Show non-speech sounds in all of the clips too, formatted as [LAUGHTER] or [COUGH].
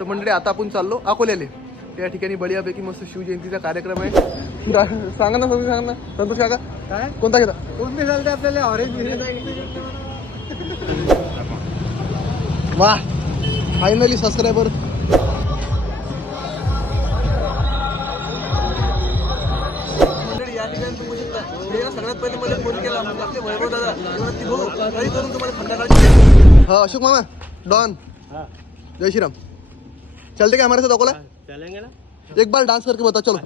तर मंडळी आता आपण चाललो अकोल्याले. त्या ठिकाणी बळीयापैकी मस्त शिवजयंतीचा कार्यक्रम आहे. सांगा ना संतोष सांगा ना. संतोष काका काय? कोणता घेता? कोणते चालते आपल्याला? ऑरेंज वा फायनली सबस्क्रायबर हे सगळ्यात पहिले मला फोन केला आपले वैभव दादा करून तुम्हाला हा अशोक मामा डॉन. जय श्रीराम. चलते क्या हमारे साथ अकोला? चलेंगे ना। एक बार डांस करके बताओ चलो।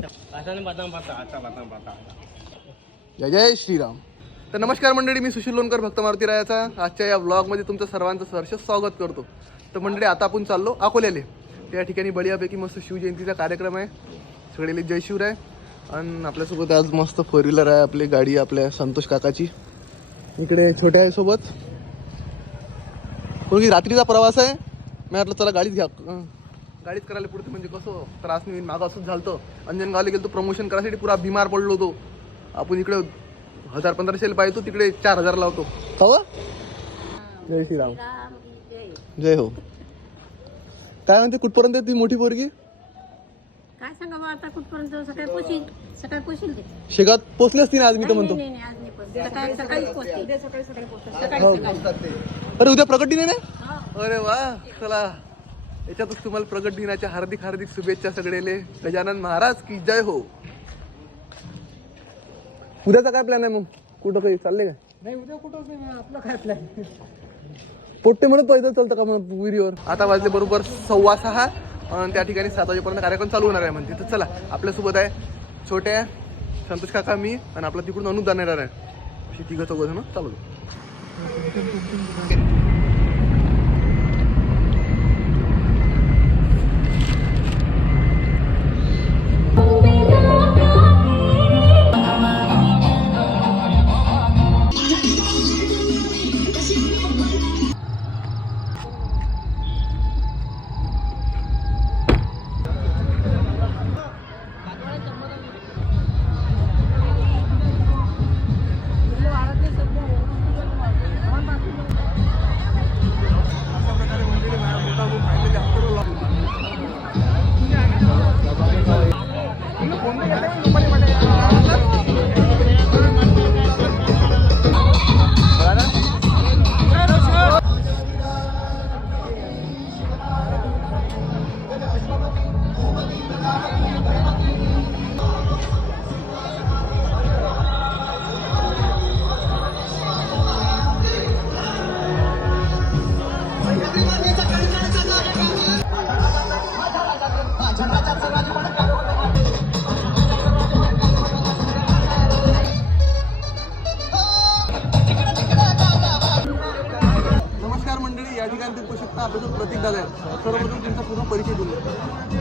जय जय श्रीराम। तर नमस्कार मंडळी मी सुशील लोणकर भक्त मारुती रायाचा. आजच्या या व्लॉगमध्ये तुमचं सर्वांचं सहर्ष स्वागत करतो. तर मंडळी आता आपण चाललो अकोल्याले. त्या ठिकाणी बळीयापैकी मस्त शिवजयंतीचा कार्यक्रम आहे. सगळेले जय शिवर आहे आणि आपल्यासोबत आज मस्त फोर व्हीलर आहे आपली गाडी आपल्या संतोष काकाची. इकडे छोट्या आहे सोबत रात्रीचा प्रवास आहे? मी म्हटलं चला गाडीच घ्या. गाडीच करायला पुढे म्हणजे कसं त्रास नाही होईल. मागं असंच झालं अंजनगावला गेलो तो प्रमोशन करायसाठी पुरा बिमार पडलो होतो. आपण इकडे हजार पंधराशे पाहिजे तो तिकडे चार हजार लावतो. हो? जय श्रीराम. जय. हो. काय म्हणते कुठपर्यंत ती मोठी पोरगी? काय सांगा आता कुठपर्यंत? सकाळी पोशील. सकाळी पोशील ते. शेगात पोचले असतील आज मी तर म्हणतो. नाही नाही आज नाही पोचते. सकाळी सकाळीच पोचते. सकाळी सकाळी पोचते सकाळी अरे उद्या प्रकट दिन आहे ना? हा. अरे वा चला. याच्यातच तुम्हाला प्रगट दिनाच्या हार्दिक हार्दिक शुभेच्छा सगळेले. गजानन महाराज की जय हो. उद्याचा काय प्लॅन आहे मग? कुठं काही चालले का? नाही उद्या कुठं नाही, आपलं काय प्लॅन पोट्टे म्हणत पैदल चालतं का मग विहिरीवर? आता वाजले बरोबर सव्वा सहा. अन् त्या ठिकाणी सात वाजेपर्यंत कार्यक्रम चालू होणार आहे म्हणते तर चला आपल्यासोबत आहे छोट्या संतोष काका मी आणि आपला तिकडून अनुदान येणार आहे. अशी तिघं चौघ जण चालू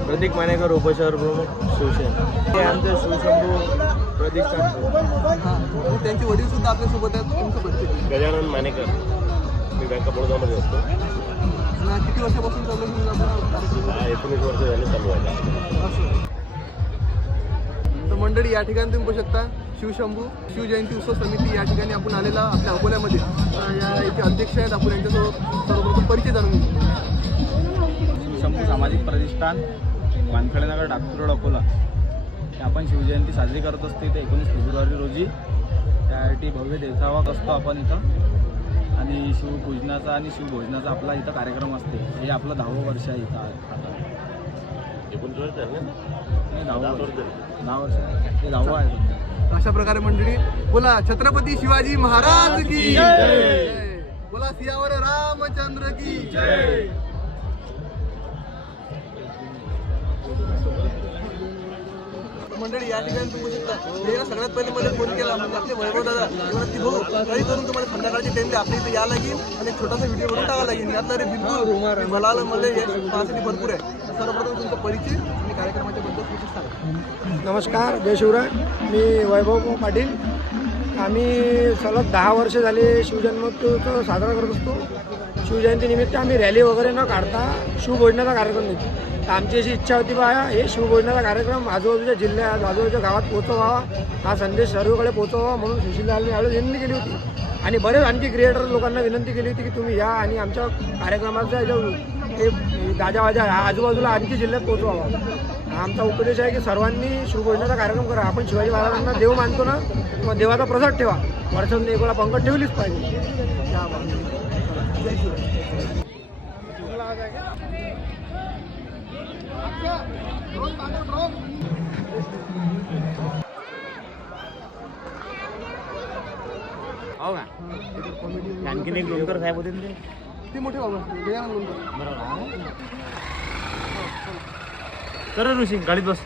प्रतीक मानेकर उपशहर प्रमुख शिवसेना. हे आमचे शिवशंभू आणि त्यांचे वडील सुद्धा आपल्यासोबत आहेत गजानन मानेकर. बँक ऑफ बडोदामध्ये असतो किती वर्षापासून? हा एकोणीस वर्ष झाले चालू आहे तर मंडळी या ठिकाणी तुम्ही पाहू शकता शिवशंभू शिवजयंती उत्सव समिती या ठिकाणी आपण आलेला आपल्या अकोल्यामध्ये. या इथे अध्यक्ष आहेत आपण यांच्यासोबत सर्वप्रथम परिचय जाणून घेऊ. शिवशंभू सामाजिक प्रतिष्ठान वानखडेनगर नागपूर रोड अकोला. हे आपण शिवजयंती साजरी करत असतो इथे एकोणीस फेब्रुवारी रोजी. त्यासाठी भव्य देखावा असतो आपण इथं. आणि शिवपूजनाचा आणि शिवभोजनाचा आपला इथं कार्यक्रम असते. हे आपलं दहावं वर्ष आहे इथं. आता एकोणीस वर्ष हे दहावं दहा वर्ष. हे दहावं आहे. अशा प्रकारे मंडळी बोला छत्रपती शिवाजी महाराज की जय. बोला सियावर रामचंद्र की जय! मंडळी या ठिकाणी तुम्ही शकता त्याला सगळ्यात पहिले मला फोन केला म्हणजे आपले वैभव दादा ते म्हणत भाऊ काही करून तुम्हाला संध्याकाळची टाइम आपल्या इथे या लागेल आणि छोटासा व्हिडिओ बनवून टाका लागेल. यातला रे बिलकुल मला आलं मला म्हणजे पाहण्यासाठी भरपूर आहे. सर्वप्रथम तुमचा परिचय आणि कार्यक्रमाच्या बद्दल सांगा. नमस्कार जय शिवराय. मी वैभव पाटील आम्ही सलग दहा वर्ष झाले शिवजन्मोत्सव साजरा करत असतो. शिवजयंतीनिमित्त आम्ही रॅली वगैरे न काढता शिवभोजनाचा कार्यक्रम देतो तर आमची अशी इच्छा होती बा हे शिवभोजनाचा कार्यक्रम आजूबाजूच्या जिल्ह्यात आजूबाजूच्या गावात पोहोचवावा. हा संदेश सर्वकडे पोहोचवावा म्हणून सुशीललालने यावेळी विनंती केली होती. आणि बरेच आणखी क्रिएटर लोकांना विनंती केली होती की तुम्ही या आणि आमच्या कार्यक्रमाचा जो हे गाजावाजा गाजा आजूबाजूला आणखी जिल्ह्यात पोहोचवावा. आमचा उपदेश आहे की सर्वांनी शिवभोजनाचा कार्यक्रम करा. आपण शिवाजी महाराजांना देव मानतो ना मग देवाचा प्रसाद ठेवा. वर्षातून एक वेळा पंकज ठेवलीच पाहिजे. हो का? आणखीन एक लोणकर साहेब होते ते? मोठे बाबा लोणकर. तर ऋषी गाडीत बस.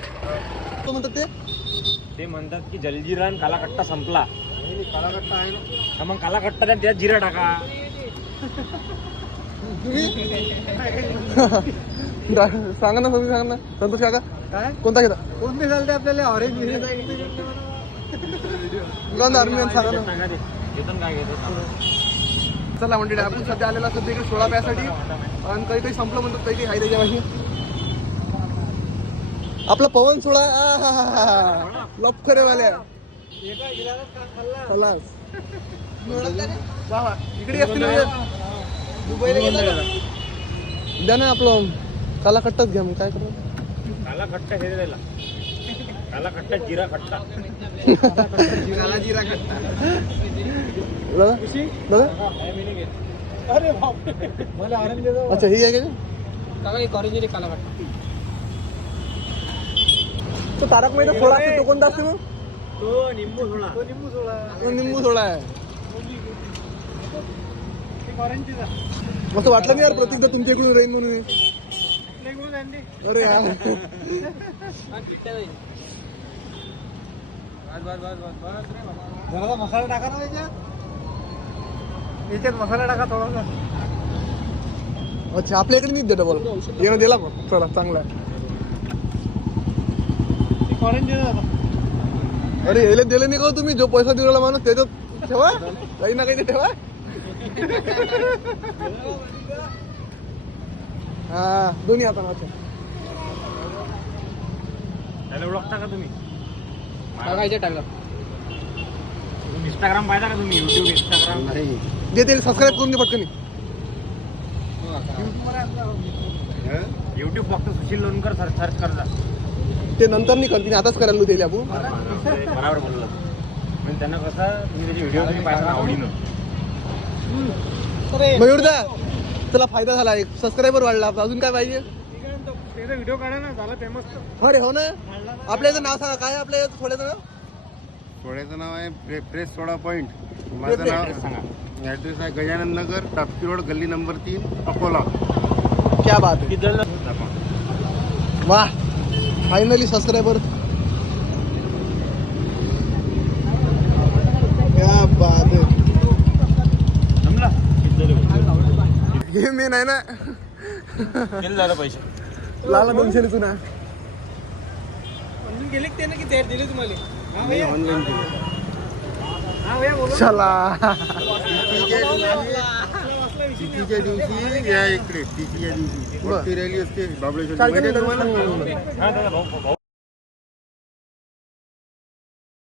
तो म्हणतात ते? ते म्हणतात की जलजिरा आणि काला कट्टा संपला काला कट्टा आहे ना. मग काला कट्टा द्या त्यात जिरा टाका. [LAUGHS] सांगा ना तुम्ही सांगा ना. संतोष काका? काय? कोणता घेता? कोणते चालते आपल्याला? ऑरेंज आर्मी सांगा ना. सांगा ते. येतं काय घेतो सांगा. चला मंडळी आपण सध्या आलेला सध्या इकडे सोळा प्यासाठी. आणि काही काही संपलं म्हणतात काही काही आहे त्याच्यापाशी आपला पवन सोळा लपखरे वाल्या खलास वा वा. इकडे? द्या ना आपलं. काला कट्टाच घ्या मग. काय करू? काला कट्टा हे द्यायला. काला कट्टा जिरा कट्टा दादा दादा अरे बापरे. मला ऑरेंज देतो अच्छा ही आहे का? काका एक ऑरेंज आणि काला कट्टा तो तारक मेहता सोळा असते तो कोणता असते मग? तो निंबू सोडा तो निंबू सोडा तो निंबू सोळा आहे. असं वाटलं नाही यार प्रतीकदा तुमच्या इकडून राहीन म्हणून अरे यार. जरा मसाला टाका ना याच्यात. याच्यात मसाला टाका थोडासा. अच्छा आपल्या इकडे नाही दे डबल येणं दिला मग चला चांगला आहे एक ऑरेंज देतो आता अरे यायला दिले नाही का हो तुम्ही? जो पैसा दिलेला माणूस त्याच्यात ठेवा. काही ना काही ठेवा. हा दोन्ही आता अच्छा त्याला ओळखता का तुम्ही. टाकायचे टाका. इंस्टाग्राम पाहिजे का तुम्ही? युट्यूब इंस्टाग्राम दे ते सबस्क्राईब करून दे पटकनी. युट्यूब फक्त सुशील लोणकर सर्च सर्च करता ते नंतर नाही करतील आताच करायला दिले आपण बरोबर बोललं म्हणजे त्यांना कसं तुम्ही त्याचे व्हिडिओ तुम्ही पाहिजे आवडीनं. मयूरदा चला फायदा झाला एक सबस्क्रायबर वाढला. आपला. अजून काय पाहिजे? व्हिडिओ काढा ना झाला फेमस अरे हो ना? आपल्या इथं नाव सांगा. काय आपल्या थोड्याचं नाव? सोड्याचं नाव आहे प्रे प्रेस सोडा पॉईंट माझं नाव ऍड्रेस सांगा. ॲड्रेस आहे गजानन नगर टापकी रोड गल्ली नंबर तीन अकोला. क्या बात आहे किती. वाह. Finally subscriber? हे। मेन आहे ना झालं पैसे लाला दोनशे ना गेले ते ना की ते दिले तुम्हाला. ऑनलाईन चला [LAUGHS] तिथीच्या दिवशी या इकडे तिथीच्या दिवशी. मोठी रॅली असते? बाबळेश्वर माहिती आहे तुम्हाला